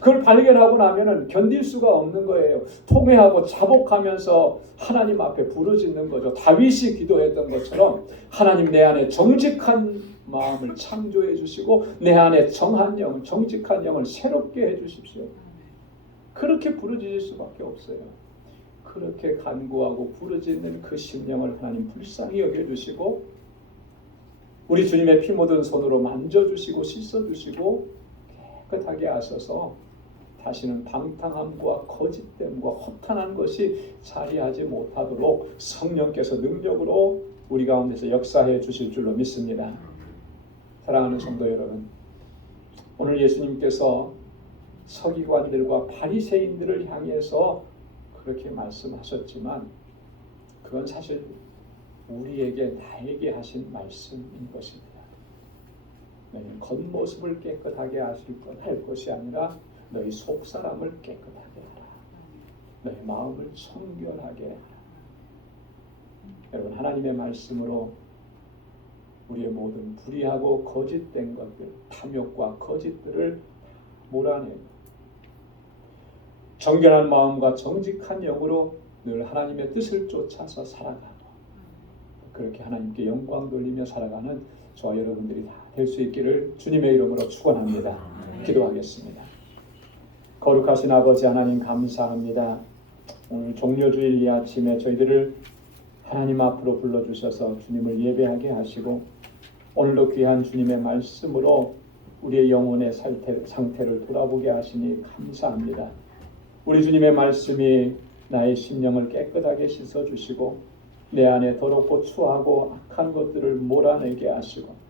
그걸 발견하고 나면은 견딜 수가 없는 거예요. 통회하고 자복하면서 하나님 앞에 부르짖는 거죠. 다윗이 기도했던 것처럼 하나님, 내 안에 정직한 마음을 창조해 주시고 내 안에 정한 영, 정직한 영을 새롭게 해 주십시오. 그렇게 부르짖을 수밖에 없어요. 그렇게 간구하고 부르짖는 그 심령을 하나님 불쌍히 여겨주시고 우리 주님의 피 묻은 손으로 만져주시고 씻어주시고 깨끗하게 하셔서 다시는 방탕함과 거짓됨과 허탄한 것이 자리하지 못하도록 성령께서 능력으로 우리 가운데서 역사해 주실 줄로 믿습니다. 사랑하는 성도 여러분, 오늘 예수님께서 서기관들과 바리새인들을 향해서 그렇게 말씀하셨지만 그건 사실 우리에게, 나에게 하신 말씀인 것입니다. 너희는 겉모습을 깨끗하게 할 것이 아니라 너희 속사람을 깨끗하게 하라. 너희 마음을 청결하게 하라. 여러분, 하나님의 말씀으로 우리의 모든 불의하고 거짓된 것들, 탐욕과 거짓들을 몰아내고 정결한 마음과 정직한 영으로 늘 하나님의 뜻을 쫓아서 살아가고 그렇게 하나님께 영광 돌리며 살아가는 저와 여러분들이 다 될 수 있기를 주님의 이름으로 축원합니다. 기도하겠습니다. 거룩하신 아버지 하나님, 감사합니다. 오늘 종료주일 이 아침에 저희들을 하나님 앞으로 불러주셔서 주님을 예배하게 하시고 오늘도 귀한 주님의 말씀으로 우리의 영혼의 상태를 돌아보게 하시니 감사합니다. 우리 주님의 말씀이 나의 심령을 깨끗하게 씻어주시고 내 안에 더럽고 추하고 악한 것들을 몰아내게 하시고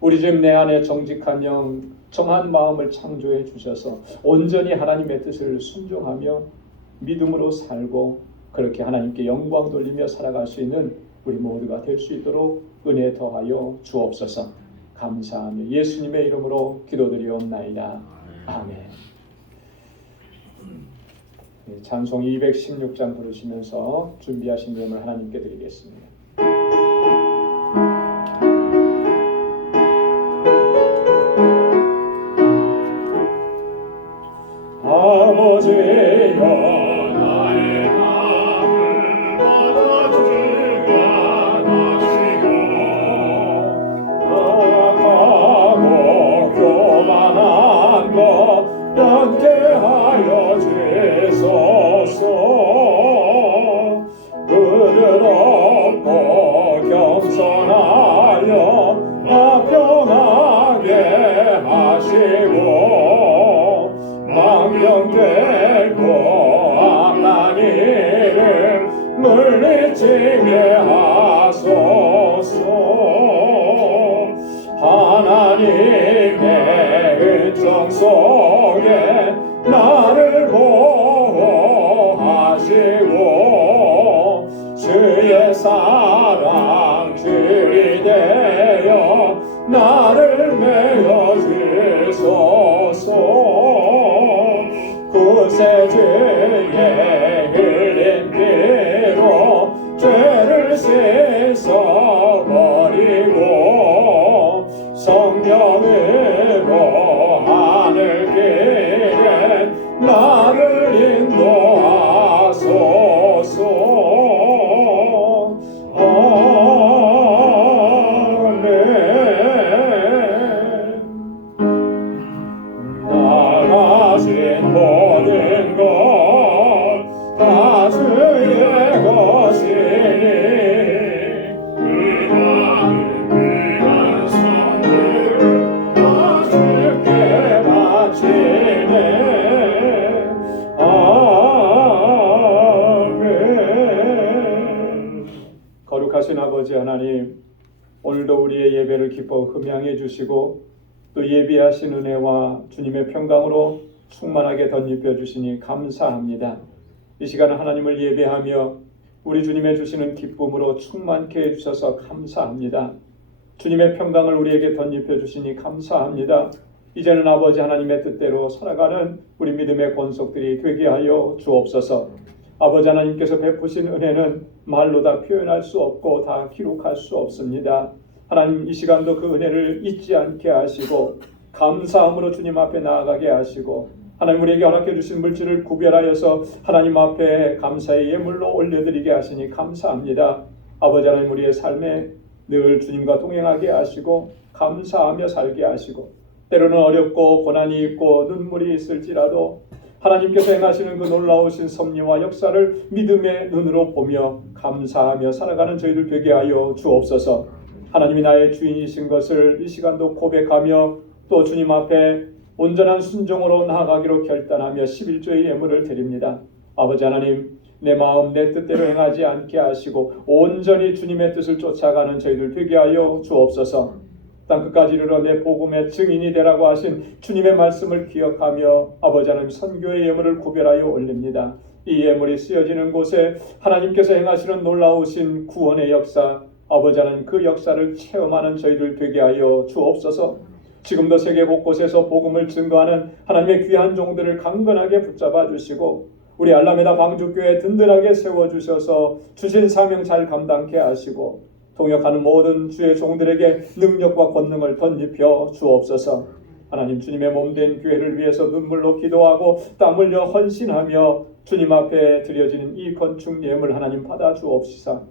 우리 주님 내 안에 정직한 영, 정한 마음을 창조해 주셔서 온전히 하나님의 뜻을 순종하며 믿음으로 살고 그렇게 하나님께 영광 돌리며 살아갈 수 있는 우리 모두가 될 수 있도록 은혜 더하여 주옵소서. 감사하며 예수님의 이름으로 기도드리옵나이다. 아멘. 찬송 216장 부르시면서 준비하신 내용을 하나님께 드리겠습니다. 아버지여 나의 마음을 받아주관하시고 노력하고 교만한 것 면케하여 주소서. 부드럽고 겸손하여 화평하게 하시고 망령되고 악한 일을 물리치게 하소서. 하나님의 은총 속에 나를 보호하시고 주의 사랑 줄이 되어 나를 메어 주소서. 구세주의 흘린 피로 죄를 씻어버리고 성령으로 하늘길에 나를 인도하소서. 나가신 모든 것 다 주의 것이니 귀한 선물을 다 주께 바치네. 아멘. 거룩하신 아버지 하나님, 오늘도 우리의 예배를 기뻐 흠양해 주시고 또 예비하신 은혜와 주님의 평강으로 충만하게 덧입혀 주시니 감사합니다. 이 시간은 하나님을 예배하며 우리 주님의 주시는 기쁨으로 충만케 해주셔서 감사합니다. 주님의 평강을 우리에게 덧입혀 주시니 감사합니다. 이제는 아버지 하나님의 뜻대로 살아가는 우리 믿음의 권속들이 되게 하여 주옵소서. 아버지 하나님께서 베푸신 은혜는 말로 다 표현할 수 없고 다 기록할 수 없습니다. 하나님, 이 시간도 그 은혜를 잊지 않게 하시고 감사함으로 주님 앞에 나아가게 하시고 하나님 우리에게 허락해 주신 물질을 구별하여서 하나님 앞에 감사의 예물로 올려드리게 하시니 감사합니다. 아버지 하나님, 우리의 삶에 늘 주님과 동행하게 하시고 감사하며 살게 하시고 때로는 어렵고 고난이 있고 눈물이 있을지라도 하나님께서 행하시는 그 놀라우신 섭리와 역사를 믿음의 눈으로 보며 감사하며 살아가는 저희들 되게 하여 주옵소서. 하나님이 나의 주인이신 것을 이 시간도 고백하며 또 주님 앞에 온전한 순종으로 나아가기로 결단하며 11조의 예물을 드립니다. 아버지 하나님, 내 마음 내 뜻대로 행하지 않게 하시고 온전히 주님의 뜻을 쫓아가는 저희들 되게 하여 주옵소서. 땅끝까지 이르러 내 복음의 증인이 되라고 하신 주님의 말씀을 기억하며 아버지 하나님 선교의 예물을 구별하여 올립니다. 이 예물이 쓰여지는 곳에 하나님께서 행하시는 놀라우신 구원의 역사, 아버지 하나님 그 역사를 체험하는 저희들 되게 하여 주옵소서. 지금도 세계 곳곳에서 복음을 증거하는 하나님의 귀한 종들을 강건하게 붙잡아 주시고 우리 알라메다 방주교회 든든하게 세워주셔서 주신 사명 잘 감당케 하시고 동역하는 모든 주의 종들에게 능력과 권능을 덧입혀 주옵소서. 하나님, 주님의 몸된 교회를 위해서 눈물로 기도하고 땀 흘려 헌신하며 주님 앞에 드려지는 이 건축 예물 하나님 받아 주옵시사.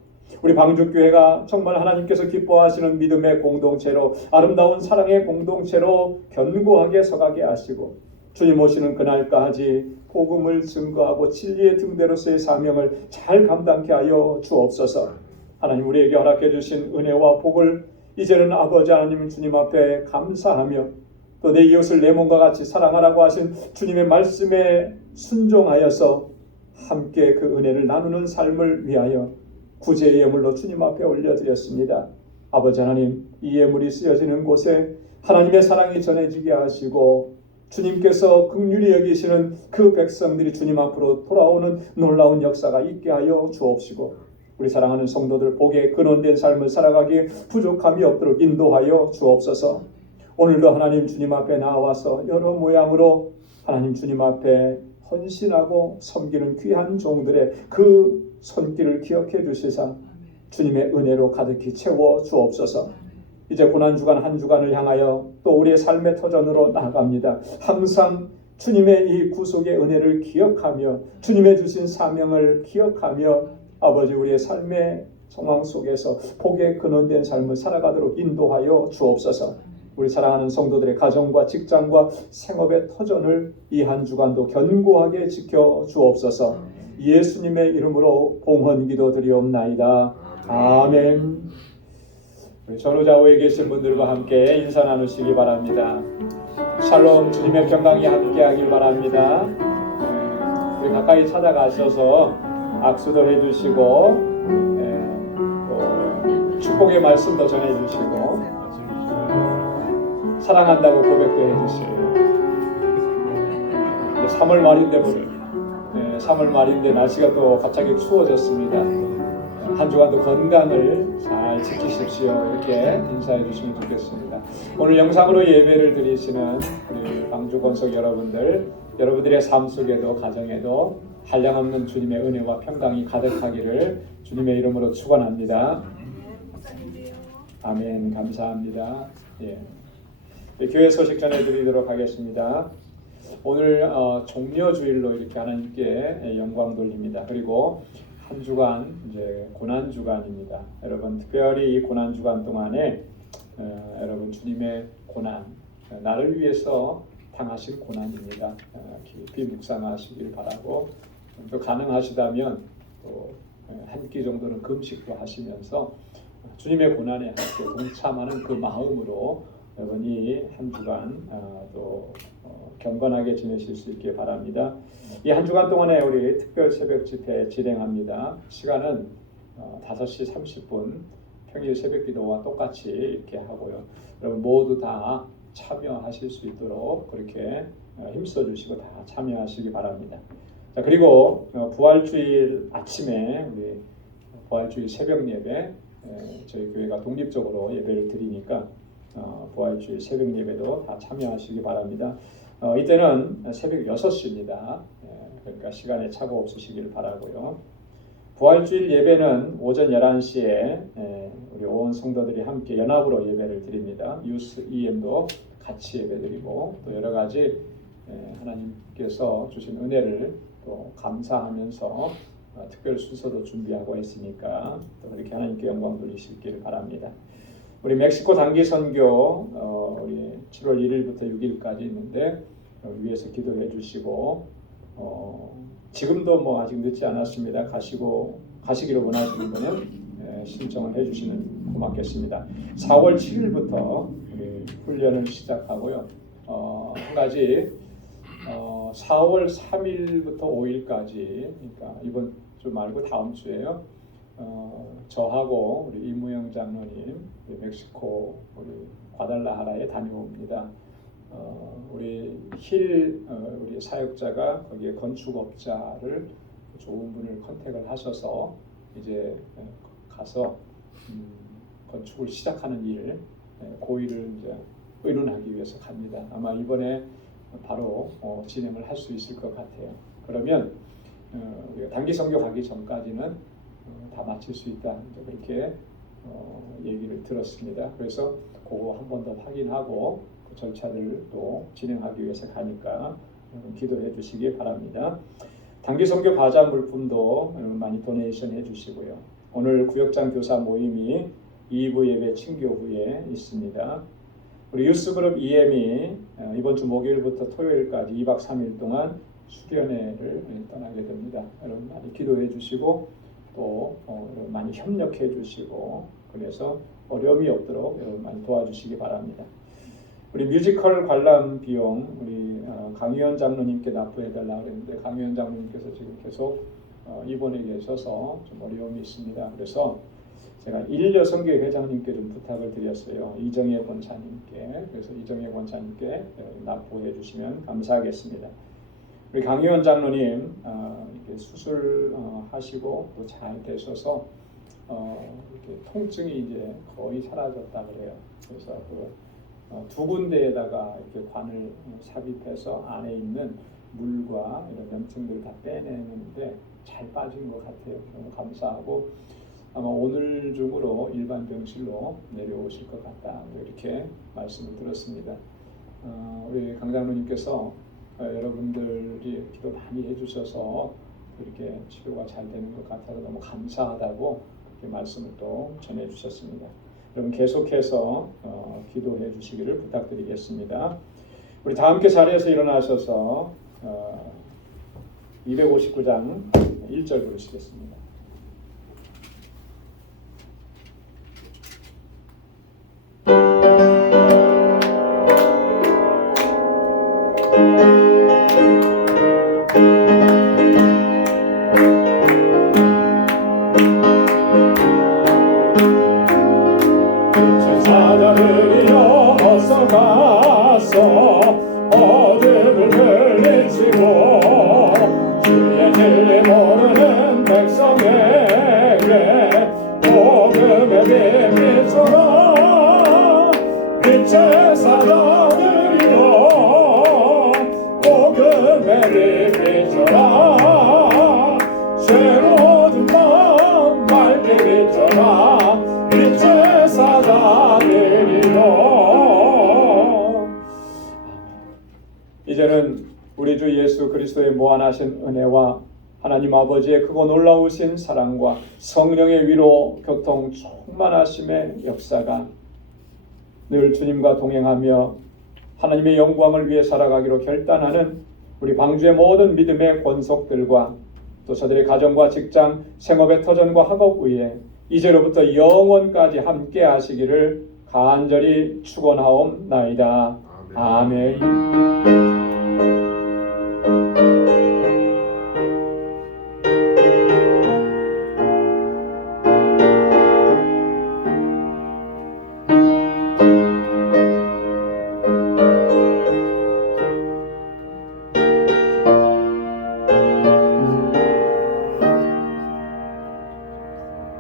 우리 방주교회가 정말 하나님께서 기뻐하시는 믿음의 공동체로 아름다운 사랑의 공동체로 견고하게 서가게 하시고 주님 오시는 그날까지 복음을 증거하고 진리의 등대로서의 사명을 잘 감당케 하여 주옵소서. 하나님, 우리에게 허락해 주신 은혜와 복을 이제는 아버지 하나님 주님 앞에 감사하며 또 내 이웃을 내 몸과 같이 사랑하라고 하신 주님의 말씀에 순종하여서 함께 그 은혜를 나누는 삶을 위하여 구제의 예물로 주님 앞에 올려드렸습니다. 아버지 하나님, 이 예물이 쓰여지는 곳에 하나님의 사랑이 전해지게 하시고 주님께서 긍휼히 여기시는 그 백성들이 주님 앞으로 돌아오는 놀라운 역사가 있게 하여 주옵시고, 우리 사랑하는 성도들 복에 근원된 삶을 살아가기에 부족함이 없도록 인도하여 주옵소서. 오늘도 하나님 주님 앞에 나와서 여러 모양으로 하나님 주님 앞에 헌신하고 섬기는 귀한 종들의 그 손길을 기억해 주시사 주님의 은혜로 가득히 채워 주옵소서. 이제 고난주간 한 주간을 향하여 또 우리의 삶의 터전으로 나아갑니다. 항상 주님의 이 구속의 은혜를 기억하며 주님의 주신 사명을 기억하며 아버지 우리의 삶의 상황 속에서 복에 근원된 삶을 살아가도록 인도하여 주옵소서. 우리 사랑하는 성도들의 가정과 직장과 생업의 터전을 이 한 주간도 견고하게 지켜 주옵소서. 예수님의 이름으로 봉헌 기도드리옵나이다. 아멘. 우리 전후좌우에 계신 분들과 함께 인사 나누시기 바랍니다. 샬롬, 주님의 평강이 함께하길 바랍니다. 우리 가까이 찾아가셔서 악수도 해주시고 또 축복의 말씀도 전해주시고 사랑한다고 고백도 해주시고 3월 말인데 3월 말인데 날씨가 또 갑자기 추워졌습니다. 한 주간도 건강을 잘 지키십시오. 이렇게 인사해 주시면 좋겠습니다. 오늘 영상으로 예배를 드리시는 우리 광주 권속 여러분들의 삶 속에도 가정에도 한량없는 주님의 은혜와 평강이 가득하기를 주님의 이름으로 축원합니다. 아멘. 감사합니다. 예. 교회 소식 전해드리도록 하겠습니다. 오늘 종려주일로 이렇게 하나님께 영광 돌립니다. 그리고 한 주간 이제 고난 주간입니다. 여러분 특별히 이 고난 주간 동안에 여러분 주님의 고난, 나를 위해서 당하신 고난입니다. 깊이 묵상하시길 바라고, 또 가능하시다면 또 한 끼 정도는 금식도 하시면서 주님의 고난에 함께 동참하는 그 마음으로 여러분이 한 주간 또 경건하게 지내실 수 있길 바랍니다. 이 한 주간 동안에 우리 특별 새벽 집회 진행합니다. 시간은 5시 30분 평일 새벽 기도와 똑같이 이렇게 하고요. 여러분 모두 다 참여하실 수 있도록 그렇게 힘써 주시고 다 참여하시기 바랍니다. 자, 그리고 부활주일 아침에 우리 부활주일 새벽 예배, 저희 교회가 독립적으로 예배를 드리니까 부활주일 새벽 예배도 다 참여하시기 바랍니다. 이때는 새벽 6시입니다. 그러니까 시간에 착오 없으시길 바라고요. 부활주일 예배는 오전 11시에 우리 온 성도들이 함께 연합으로 예배를 드립니다. 유스 EM도 같이 예배드리고 또 여러 가지 하나님께서 주신 은혜를 또 감사하면서 특별 순서도 준비하고 있으니까 또 그렇게 하나님께 영광 돌리시기를 바랍니다. 우리 멕시코 단기 선교 우리 7월 1일부터 6일까지 있는데 위에서 기도해 주시고 지금도 뭐 아직 늦지 않았습니다. 가시기를 원하시는 분은 신청을 해주시면 고맙겠습니다. 4월 7일부터 우리 훈련을 시작하고요. 한 가지 4월 3일부터 5일까지, 그러니까 이번 주 말고 다음 주에요. 저하고 우리 이무영 장로님 멕시코 우리 과달라하라에 다녀옵니다. 우리 우리 사역자가 거기에 건축업자를 좋은 분을 컨택을 하셔서 이제 가서 건축을 시작하는 일을 그 일을 이제 의논하기 위해서 갑니다. 아마 이번에 바로 진행을 할 수 있을 것 같아요. 그러면 단기 선교 가기 전까지는 다 마칠 수 있다. 그렇게 얘기를 들었습니다. 그래서 그거 한 번 더 확인하고 그 절차들을 또 진행하기 위해서 가니까 기도해 주시기 바랍니다. 단기 선교 바자 물품도 많이 도네이션 해주시고요. 오늘 구역장 교사 모임이 2부 예배 친교 후에 있습니다. 우리 유스그룹 EM이 이번 주 목요일부터 토요일까지 2박 3일 동안 수련회를 떠나게 됩니다. 여러분 많이 기도해 주시고 또 많이 협력해 주시고 그래서 어려움이 없도록 여러분 많이 도와주시기 바랍니다. 우리 뮤지컬 관람 비용 우리 강유현 장로님께 납부해 달라고 했는데 강유현 장로님께서 지금 계속 입원해 계셔서 좀 어려움이 있습니다. 그래서 제가 일여성교회 회장님께 좀 부탁을 드렸어요. 이정혜 권사님께. 그래서 이정혜 권사님께 납부해 주시면 감사하겠습니다. 우리 강희원 장로님 이렇게 수술하시고 또 잘 되셔서 이렇게 통증이 이제 거의 사라졌다 그래요. 그래서 두 군데에다가 이렇게 관을 삽입해서 안에 있는 물과 이런 염증들 다 빼내는데 잘 빠진 것 같아요. 너무 감사하고 아마 오늘 중으로 일반 병실로 내려오실 것 같다. 이렇게 말씀을 들었습니다. 우리 강 장로님께서 여러분들이 기도 많이 해주셔서 이렇게 치료가 잘 되는 것 같아서 너무 감사하다고 이렇게 말씀을 또 전해주셨습니다. 여러분 계속해서 기도해 주시기를 부탁드리겠습니다. 우리 다 함께 자리에서 일어나셔서 259장 1절 부르시겠습니다. 사자들이여 어서 가서 어둠을 물리치고 주의 진리 모르는 백성에게 복음의 빛 비춰라. 빛의 사자들이여 복음의 빛 비춰라. 새로운 밤 맑게 비춰라. 빛의 사자들이여. 이제는 우리 주 예수 그리스도의 무한하신 은혜와 하나님 아버지의 크고 놀라우신 사랑과 성령의 위로 교통 충만하심의 역사가 늘 주님과 동행하며 하나님의 영광을 위해 살아가기로 결단하는 우리 방주의 모든 믿음의 권속들과 또 저들의 가정과 직장, 생업의 터전과 학업 위에 이제로부터 영원까지 함께 하시기를 간절히 축원하옵나이다. 아멘.